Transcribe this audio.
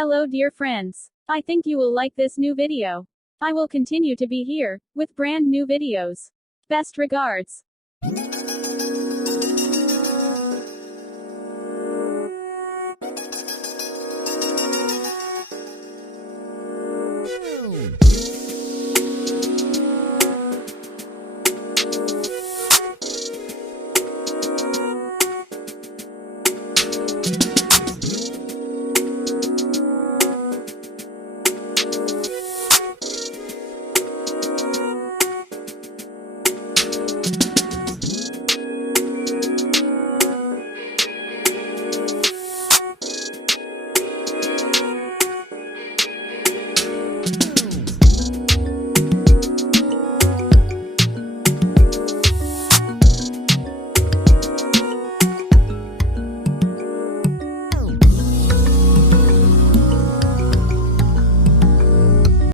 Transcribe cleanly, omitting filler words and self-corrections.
Hello dear friends. I think you will like this new video. I will continue to be here, with brand new videos. Best regards.